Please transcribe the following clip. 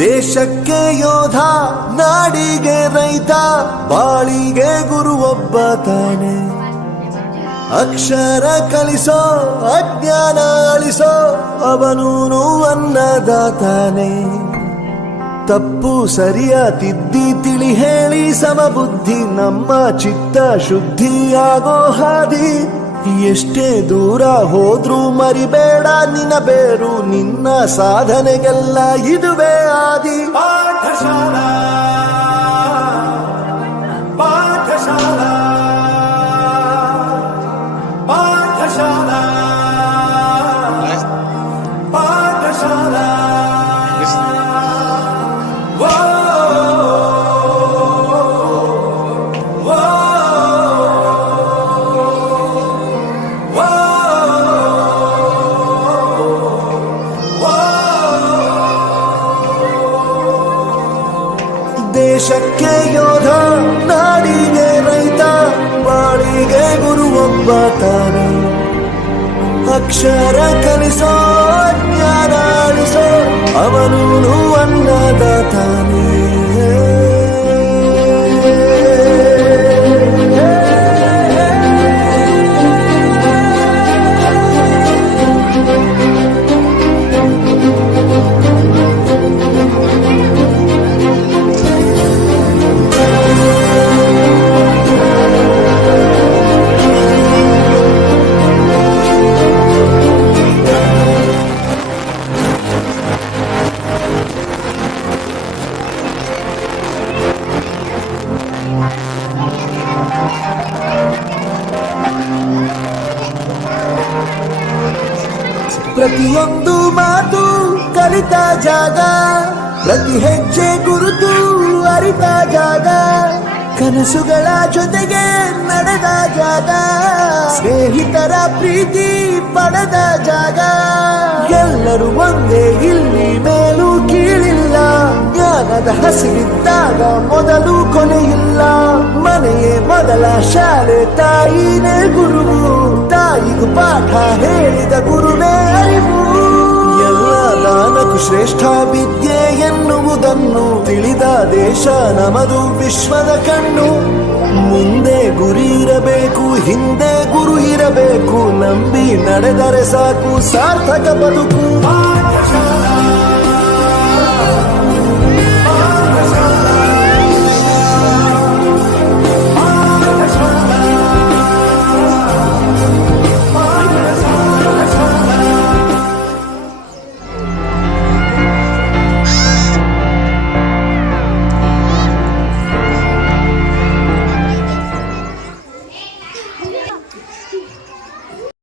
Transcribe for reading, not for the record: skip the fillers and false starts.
ದೇಶಕ್ಕೆ ಯೋಧ, ನಾಡಿಗೆ ರೈತ, ಬಾಳಿಗೆ ಗುರು ಒಬ್ಬ ತಾನೆ. ಅಕ್ಷರ ಕಲಿಸೋ, ಅಜ್ಞಾನ ಅಳಿಸೋ, ಅವನೂನು ಅನ್ನದಾತಾನೆ. ತಪ್ಪು ಸರಿಯ ತಿದ್ದಿ ತಿಳಿ ಹೇಳಿ ಸಮಬುದ್ಧಿ, ನಮ್ಮ ಚಿತ್ತ ಶುದ್ಧಿಯಾಗೋ ಹಾದಿ. ಎಷ್ಟೇ ದೂರ ಹೋದ್ರೂ ಮರಿಬೇಡ ನಿನ್ನ ಬೇರು, ನಿನ್ನ ಸಾಧನೆಗೆಲ್ಲ ಇದುವೇ ಆದಿ. ಪಾಠಶಾಲಾ ಪಾಠಶಾಲಾ ಪಾಠಶಾಲಾ ಪಾಠಶಾಲಾ. ದೇಶಕ್ಕೆ ಯೋಧ, ನಾಡಿಗೆ ರೈತ, ಬಾಳಿಗೆ ಗುರು ಒಬ್ಬ ತಾನೆ. ಅಕ್ಷರ ಕಲಿಸೋ, ಜ್ಞಾನ ಅಳಿಸೋ, ಅವನೂನು ಅನ್ನದಾತಾನೆ. ಪ್ರತಿಯೊಂದು ಮಾತು ಕಲಿತ ಜಾಗ, ಪ್ರತಿ ಹೆಜ್ಜೆ ಗುರುತು ಅರಿತ ಜಾಗ, ಕನಸುಗಳ ಜೊತೆಗೆ ನಡೆದ ಜಾಗ, ಸ್ನೇಹಿತರ ಪ್ರೀತಿ ಪಡೆದ ಜಾಗ. ಎಲ್ಲರೂ ಒಂದೇ, ಇಲ್ಲಿ ಮೇಲೂ ಕೀಳಿಲ್ಲ, ಜ್ಞಾನದ ಹಸಿವಿದ್ದಾಗ ಮೊದಲು ಕೊನೆಯಿಲ್ಲ. ಮನೆಯೇ ಮೊದಲ ಶಾಲೆ, ತಾಯಿನೇ ಗುರುವು, ತಾಯಿಗೂ ಪಾಠ ಹೇಳಿದ ಗುರುವೇ ಅರಿವು. ಎಲ್ಲ ದಾನಕ್ಕೂ ಶ್ರೇಷ್ಠ ವಿದ್ಯೆ ಎನ್ನುವುದನ್ನು ತಿಳಿದ ದೇಶ ನಮದು, ವಿಶ್ವದ ಕಣ್ಣು. ಮುಂದೆ ಗುರಿ ಇರಬೇಕು, ಹಿಂದೆ ಗುರು ಇರಬೇಕು, ನಂಬಿ ನಡೆದರೆ ಸಾಕು ಸಾರ್ಥಕ ಬದುಕು. ಪಾಠಶಾಲಾ